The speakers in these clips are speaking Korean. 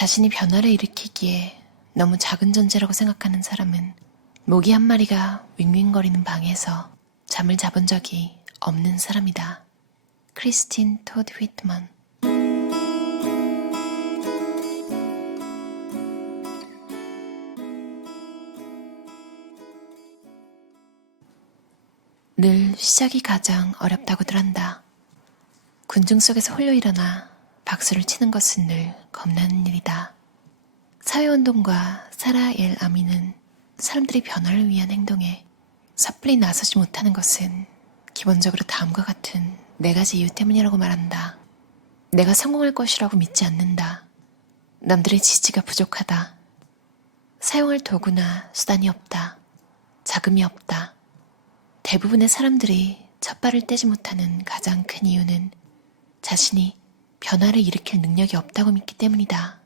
자신이 변화를 일으키기에 너무 작은 존재라고 생각하는 사람은 모기 한 마리가 윙윙거리는 방에서 잠을 자본 적이 없는 사람이다. 크리스틴 토드 휘트먼. 늘 시작이 가장 어렵다고들 한다. 군중 속에서 홀로 일어나 박수를 치는 것은 늘 겁나는 일이다. 사회운동가 사라 엘 아미는 사람들이 변화를 위한 행동에 섣불리 나서지 못하는 것은 기본적으로 다음과 같은 4가지 이유 때문이라고 말한다. 내가 성공할 것이라고 믿지 않는다. 남들의 지지가 부족하다. 사용할 도구나 수단이 없다. 자금이 없다. 대부분의 사람들이 첫 발을 떼지 못하는 가장 큰 이유는 자신이 변화를 일으킬 능력이 없다고 믿기 때문이다.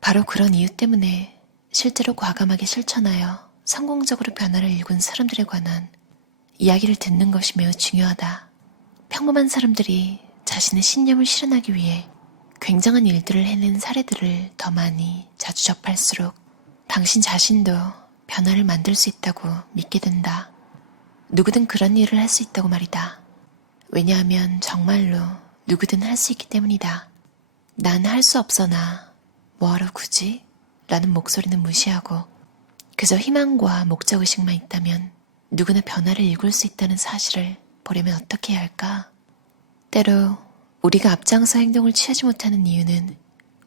바로 그런 이유 때문에 실제로 과감하게 실천하여 성공적으로 변화를 일군 사람들에 관한 이야기를 듣는 것이 매우 중요하다. 평범한 사람들이 자신의 신념을 실현하기 위해 굉장한 일들을 해낸 사례들을 더 많이 자주 접할수록 당신 자신도 변화를 만들 수 있다고 믿게 된다. 누구든 그런 일을 할 수 있다고 말이다. 왜냐하면 정말로 누구든 할 수 있기 때문이다. 난 할 수 없어나 뭐하러 굳이? 라는 목소리는 무시하고 그저 희망과 목적의식만 있다면 누구나 변화를 일굴 수 있다는 사실을 보려면 어떻게 해야 할까? 때로 우리가 앞장서 행동을 취하지 못하는 이유는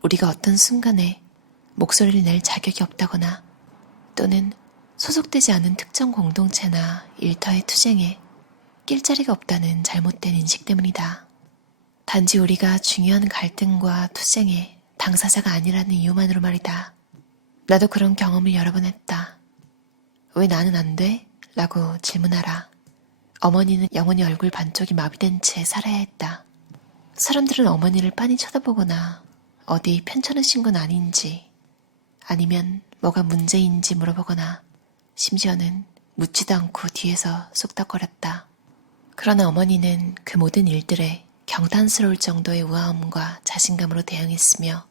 우리가 어떤 순간에 목소리를 낼 자격이 없다거나 또는 소속되지 않은 특정 공동체나 일터의 투쟁에 낄 자리가 없다는 잘못된 인식 때문이다. 단지 우리가 중요한 갈등과 투쟁의 당사자가 아니라는 이유만으로 말이다. 나도 그런 경험을 여러 번 했다. 왜 나는 안 돼? 라고 질문하라. 어머니는 영원히 얼굴 반쪽이 마비된 채 살아야 했다. 사람들은 어머니를 빤히 쳐다보거나 어디 편찮으신 건 아닌지 아니면 뭐가 문제인지 물어보거나 심지어는 묻지도 않고 뒤에서 쑥덕거렸다. 그러나 어머니는 그 모든 일들에 경탄스러울 정도의 우아함과 자신감으로 대응했으며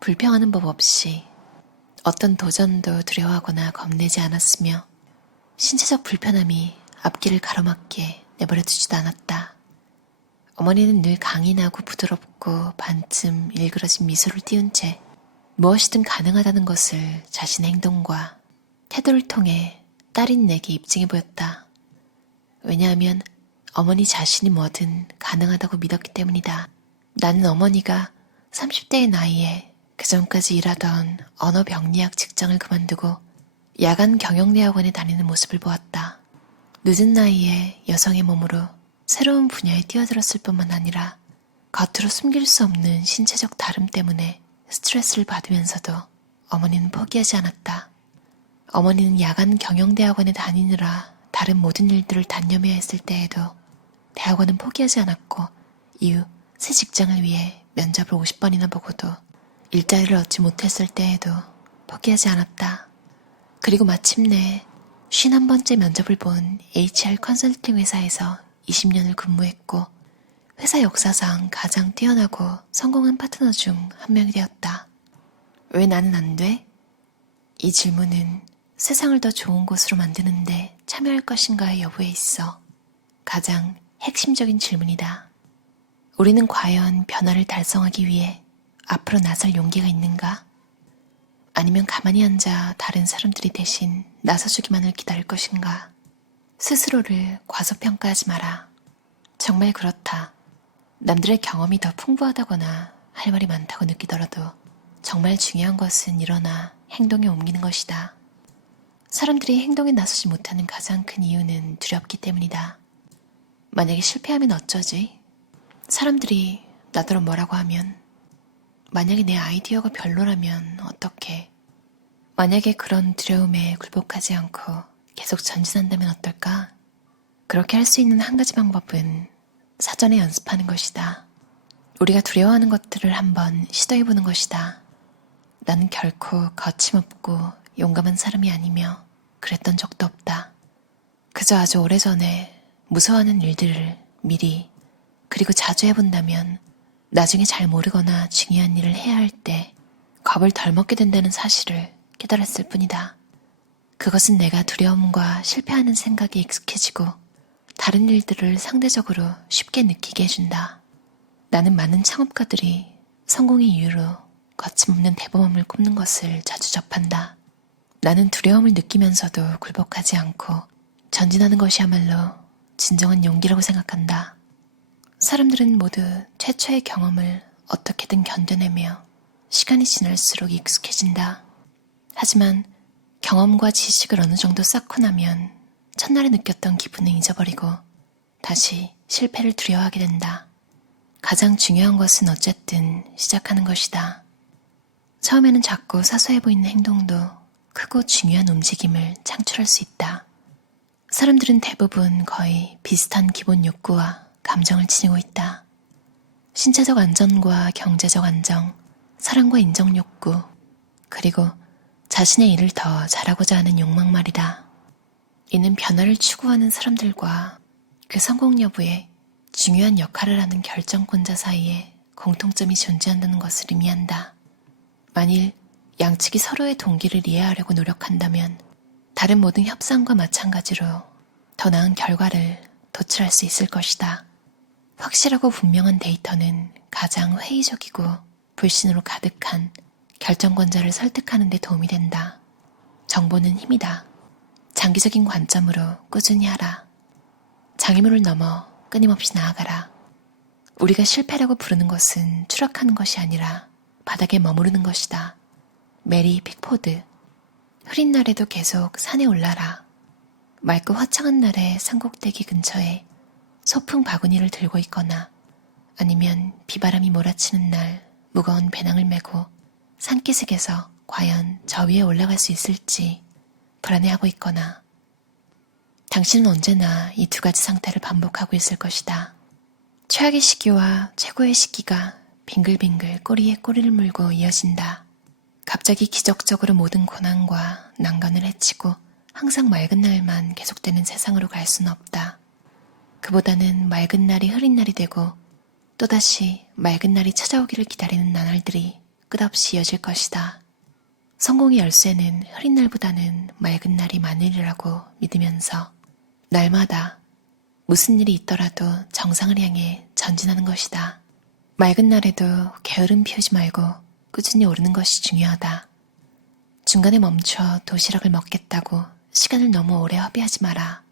불평하는 법 없이 어떤 도전도 두려워하거나 겁내지 않았으며 신체적 불편함이 앞길을 가로막게 내버려두지도 않았다. 어머니는 늘 강인하고 부드럽고 반쯤 일그러진 미소를 띄운 채 무엇이든 가능하다는 것을 자신의 행동과 태도를 통해 딸인 내게 입증해 보였다. 왜냐하면 어머니 자신이 뭐든 가능하다고 믿었기 때문이다. 나는 어머니가 30대의 나이에 그전까지 일하던 언어병리학 직장을 그만두고 야간 경영대학원에 다니는 모습을 보았다. 늦은 나이에 여성의 몸으로 새로운 분야에 뛰어들었을 뿐만 아니라 겉으로 숨길 수 없는 신체적 다름 때문에 스트레스를 받으면서도 어머니는 포기하지 않았다. 어머니는 야간 경영대학원에 다니느라 다른 모든 일들을 단념해야 했을 때에도 대학원은 포기하지 않았고 이후 새 직장을 위해 면접을 50번이나 보고도 일자리를 얻지 못했을 때에도 포기하지 않았다. 그리고 마침내 51번째 면접을 본 HR 컨설팅 회사에서 20년을 근무했고 회사 역사상 가장 뛰어나고 성공한 파트너 중 한 명이 되었다. 왜 나는 안 돼? 이 질문은 세상을 더 좋은 곳으로 만드는데 참여할 것인가의 여부에 있어 가장 핵심적인 질문이다. 우리는 과연 변화를 달성하기 위해 앞으로 나설 용기가 있는가? 아니면 가만히 앉아 다른 사람들이 대신 나서주기만을 기다릴 것인가? 스스로를 과소평가하지 마라. 정말 그렇다. 남들의 경험이 더 풍부하다거나 할 말이 많다고 느끼더라도 정말 중요한 것은 일어나 행동에 옮기는 것이다. 사람들이 행동에 나서지 못하는 가장 큰 이유는 두렵기 때문이다. 만약에 실패하면 어쩌지? 사람들이 나더러 뭐라고 하면? 만약에 내 아이디어가 별로라면 어떡해? 만약에 그런 두려움에 굴복하지 않고 계속 전진한다면 어떨까? 그렇게 할 수 있는 한 가지 방법은 사전에 연습하는 것이다. 우리가 두려워하는 것들을 한번 시도해보는 것이다. 나는 결코 거침없고 용감한 사람이 아니며 그랬던 적도 없다. 그저 아주 오래전에 무서워하는 일들을 미리 그리고 자주 해본다면 나중에 잘 모르거나 중요한 일을 해야 할 때 겁을 덜 먹게 된다는 사실을 깨달았을 뿐이다. 그것은 내가 두려움과 실패하는 생각에 익숙해지고 다른 일들을 상대적으로 쉽게 느끼게 해준다. 나는 많은 창업가들이 성공의 이유로 거침없는 대범함을 꼽는 것을 자주 접한다. 나는 두려움을 느끼면서도 굴복하지 않고 전진하는 것이야말로 진정한 용기라고 생각한다. 사람들은 모두 최초의 경험을 어떻게든 견뎌내며 시간이 지날수록 익숙해진다. 하지만 경험과 지식을 어느 정도 쌓고 나면 첫날에 느꼈던 기분은 잊어버리고 다시 실패를 두려워하게 된다. 가장 중요한 것은 어쨌든 시작하는 것이다. 처음에는 작고 사소해 보이는 행동도 크고 중요한 움직임을 창출할 수 있다. 사람들은 대부분 거의 비슷한 기본 욕구와 감정을 지니고 있다. 신체적 안전과 경제적 안정, 사랑과 인정 욕구, 그리고 자신의 일을 더 잘하고자 하는 욕망 말이다. 이는 변화를 추구하는 사람들과 그 성공 여부에 중요한 역할을 하는 결정권자 사이에 공통점이 존재한다는 것을 의미한다. 만일 양측이 서로의 동기를 이해하려고 노력한다면 다른 모든 협상과 마찬가지로 더 나은 결과를 도출할 수 있을 것이다. 확실하고 분명한 데이터는 가장 회의적이고 불신으로 가득한 결정권자를 설득하는 데 도움이 된다. 정보는 힘이다. 장기적인 관점으로 꾸준히 하라. 장애물을 넘어 끊임없이 나아가라. 우리가 실패라고 부르는 것은 추락하는 것이 아니라 바닥에 머무르는 것이다. 메리 픽포드. 흐린 날에도 계속 산에 올라라. 맑고 화창한 날에 산꼭대기 근처에 소풍 바구니를 들고 있거나 아니면 비바람이 몰아치는 날 무거운 배낭을 메고 산기슭에서 과연 저 위에 올라갈 수 있을지 불안해하고 있거나 당신은 언제나 이 두 가지 상태를 반복하고 있을 것이다. 최악의 시기와 최고의 시기가 빙글빙글 꼬리에 꼬리를 물고 이어진다. 갑자기 기적적으로 모든 고난과 난관을 해치고 항상 맑은 날만 계속되는 세상으로 갈 수는 없다. 그보다는 맑은 날이 흐린 날이 되고 또다시 맑은 날이 찾아오기를 기다리는 나날들이 끝없이 이어질 것이다. 성공의 열쇠는 흐린 날보다는 맑은 날이 많으리라고 믿으면서 날마다 무슨 일이 있더라도 정상을 향해 전진하는 것이다. 맑은 날에도 게으름 피우지 말고 꾸준히 오르는 것이 중요하다. 중간에 멈춰 도시락을 먹겠다고 시간을 너무 오래 허비하지 마라.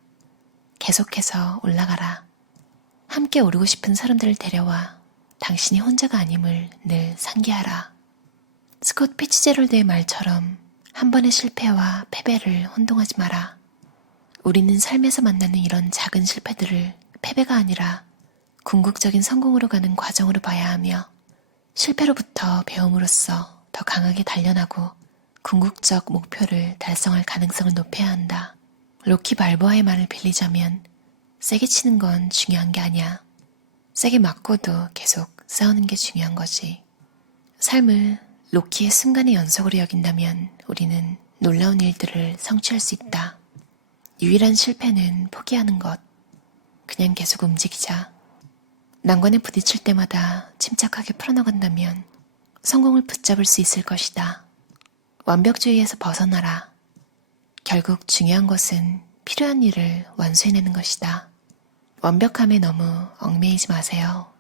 계속해서 올라가라. 함께 오르고 싶은 사람들을 데려와 당신이 혼자가 아님을 늘 상기하라. 스콧 피츠제럴드의 말처럼 한 번의 실패와 패배를 혼동하지 마라. 우리는 삶에서 만나는 이런 작은 실패들을 패배가 아니라 궁극적인 성공으로 가는 과정으로 봐야 하며 실패로부터 배움으로써 더 강하게 단련하고 궁극적 목표를 달성할 가능성을 높여야 한다. 로키 발보아의 말을 빌리자면 세게 치는 건 중요한 게 아니야. 세게 맞고도 계속 싸우는 게 중요한 거지. 삶을 로키의 순간의 연속으로 여긴다면 우리는 놀라운 일들을 성취할 수 있다. 유일한 실패는 포기하는 것. 그냥 계속 움직이자. 난관에 부딪힐 때마다 침착하게 풀어나간다면 성공을 붙잡을 수 있을 것이다. 완벽주의에서 벗어나라. 결국 중요한 것은 필요한 일을 완수해내는 것이다. 완벽함에 너무 얽매이지 마세요.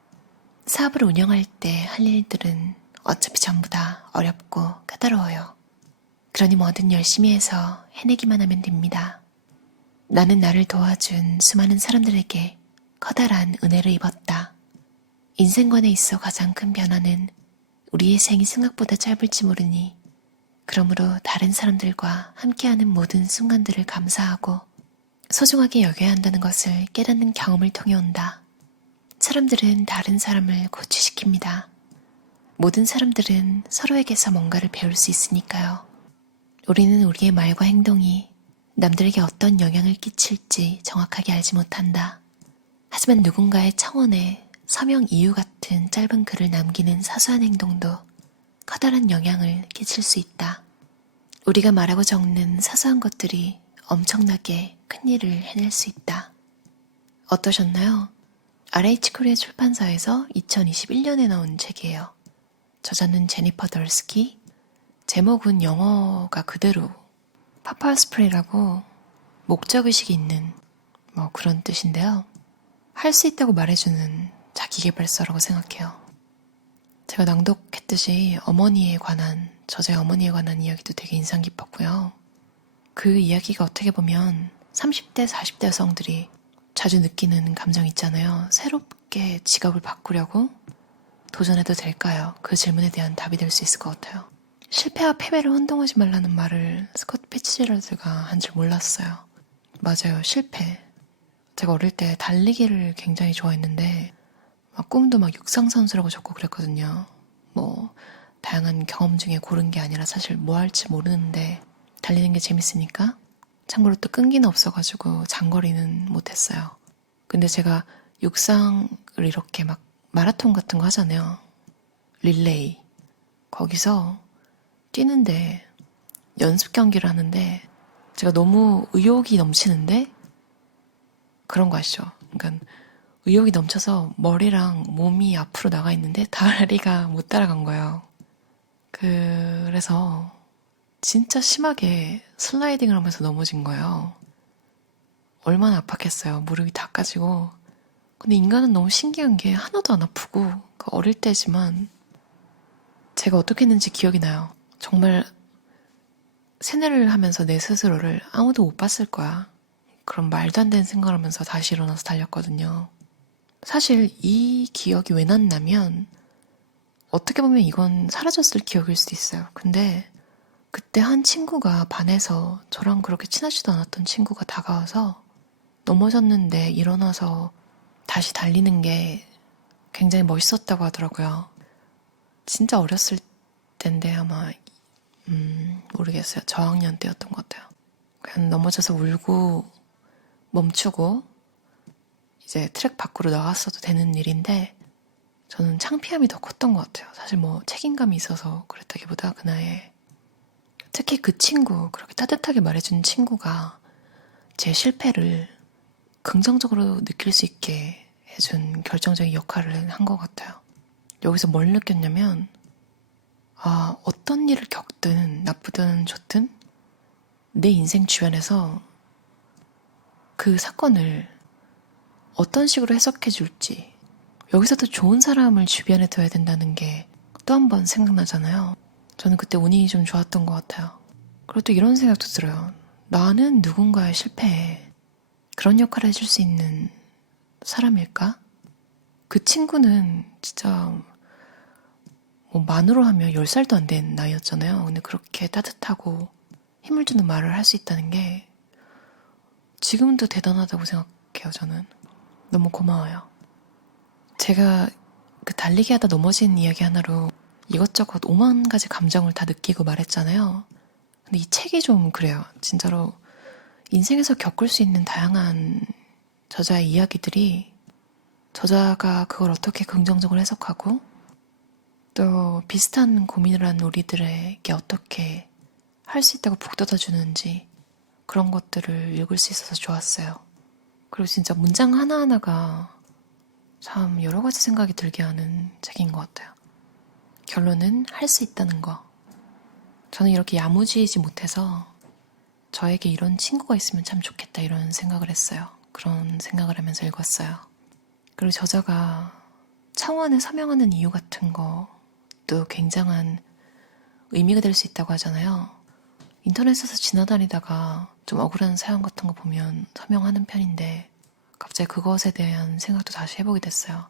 사업을 운영할 때 할 일들은 어차피 전부 다 어렵고 까다로워요. 그러니 뭐든 열심히 해서 해내기만 하면 됩니다. 나는 나를 도와준 수많은 사람들에게 커다란 은혜를 입었다. 인생관에 있어 가장 큰 변화는 우리의 생이 생각보다 짧을지 모르니 그러므로 다른 사람들과 함께하는 모든 순간들을 감사하고 소중하게 여겨야 한다는 것을 깨닫는 경험을 통해 온다. 사람들은 다른 사람을 고취시킵니다. 모든 사람들은 서로에게서 뭔가를 배울 수 있으니까요. 우리는 우리의 말과 행동이 남들에게 어떤 영향을 끼칠지 정확하게 알지 못한다. 하지만 누군가의 청원에 서명 이유 같은 짧은 글을 남기는 사소한 행동도 커다란 영향을 끼칠 수 있다. 우리가 말하고 적는 사소한 것들이 엄청나게 큰 일을 해낼 수 있다. 어떠셨나요? RH 코리아 출판사에서 2021년에 나온 책이에요. 저자는 제니퍼 덜스키, 제목은 영어가 그대로 purposeful이라고 목적의식이 있는 뭐 그런 뜻인데요. 할 수 있다고 말해주는 자기계발서라고 생각해요. 제가 낭독했듯이 저자의 어머니에 관한 이야기도 되게 인상 깊었고요. 그 이야기가 어떻게 보면 30대, 40대 여성들이 자주 느끼는 감정 있잖아요. 새롭게 직업을 바꾸려고 도전해도 될까요? 그 질문에 대한 답이 될 수 있을 것 같아요. 실패와 패배를 혼동하지 말라는 말을 스콧 피츠제럴드가 한 줄 몰랐어요. 맞아요. 실패. 제가 어릴 때 달리기를 굉장히 좋아했는데 꿈도 막 육상선수라고 적고 그랬거든요. 뭐 다양한 경험 중에 고른 게 아니라 사실 뭐 할지 모르는데 달리는 게 재밌으니까. 참고로 또 끈기는 없어가지고 장거리는 못했어요. 근데 제가 육상을 이렇게 막 마라톤 같은 거 하잖아요. 릴레이. 거기서 뛰는데 연습 경기를 하는데 제가 너무 의욕이 넘치는데 그런 거 아시죠? 그러니까 의욕이 넘쳐서 머리랑 몸이 앞으로 나가 있는데 다리가 못 따라간 거예요. 그래서 진짜 심하게 슬라이딩을 하면서 넘어진 거예요. 얼마나 아팠겠어요. 무릎이 다 까지고. 근데 인간은 너무 신기한 게 하나도 안 아프고 어릴 때지만 제가 어떻게 했는지 기억이 나요. 정말 세뇌를 하면서 내 스스로를 아무도 못 봤을 거야. 그런 말도 안 되는 생각을 하면서 다시 일어나서 달렸거든요. 사실 이 기억이 왜 났냐면 어떻게 보면 이건 사라졌을 기억일 수도 있어요. 근데 그때 한 친구가 반에서 저랑 그렇게 친하지도 않았던 친구가 다가와서 넘어졌는데 일어나서 다시 달리는 게 굉장히 멋있었다고 하더라고요. 진짜 어렸을 때인데 아마 모르겠어요. 저학년 때였던 것 같아요. 그냥 넘어져서 울고 멈추고 이제 트랙 밖으로 나갔어도 되는 일인데 저는 창피함이 더 컸던 것 같아요. 사실 뭐 책임감이 있어서 그랬다기보다 그 나이에 특히 그 친구, 그렇게 따뜻하게 말해준 친구가 제 실패를 긍정적으로 느낄 수 있게 해준 결정적인 역할을 한 것 같아요. 여기서 뭘 느꼈냐면 어떤 일을 겪든 나쁘든 좋든 내 인생 주변에서 그 사건을 어떤 식으로 해석해 줄지 여기서 더 좋은 사람을 주변에 둬야 된다는 게 또 한 번 생각나잖아요. 저는 그때 운이 좀 좋았던 것 같아요. 그리고 또 이런 생각도 들어요. 나는 누군가의 실패에 그런 역할을 해줄 수 있는 사람일까? 그 친구는 진짜 뭐 만으로 하면 10살도 안 된 나이였잖아요. 근데 그렇게 따뜻하고 힘을 주는 말을 할 수 있다는 게 지금도 대단하다고 생각해요, 저는. 너무 고마워요. 제가 그 달리기 하다 넘어진 이야기 하나로 이것저것 5만 가지 감정을 다 느끼고 말했잖아요. 근데 이 책이 좀 그래요. 진짜로 인생에서 겪을 수 있는 다양한 저자의 이야기들이 저자가 그걸 어떻게 긍정적으로 해석하고 또 비슷한 고민을 하는 우리들에게 어떻게 할 수 있다고 북돋아주는지 그런 것들을 읽을 수 있어서 좋았어요. 그리고 진짜 문장 하나하나가 참 여러 가지 생각이 들게 하는 책인 것 같아요. 결론은 할 수 있다는 거. 저는 이렇게 야무지지 못해서 저에게 이런 친구가 있으면 참 좋겠다 이런 생각을 했어요. 그런 생각을 하면서 읽었어요. 그리고 저자가 창원에 서명하는 이유 같은 것도 굉장한 의미가 될 수 있다고 하잖아요. 인터넷에서 지나다니다가 좀 억울한 사연 같은 거 보면 서명하는 편인데 갑자기 그것에 대한 생각도 다시 해보게 됐어요.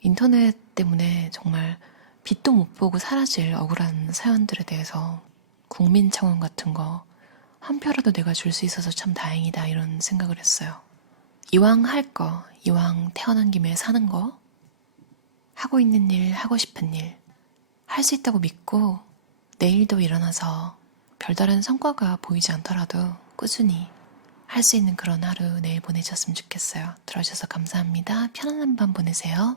인터넷 때문에 정말 빛도 못 보고 사라질 억울한 사연들에 대해서 국민청원 같은 거 한 표라도 내가 줄 수 있어서 참 다행이다 이런 생각을 했어요. 이왕 할 거, 이왕 태어난 김에 사는 거, 하고 있는 일, 하고 싶은 일, 할 수 있다고 믿고 내일도 일어나서 별다른 성과가 보이지 않더라도 꾸준히 할 수 있는 그런 하루 내일 보내셨으면 좋겠어요. 들어주셔서 감사합니다. 편안한 밤 보내세요.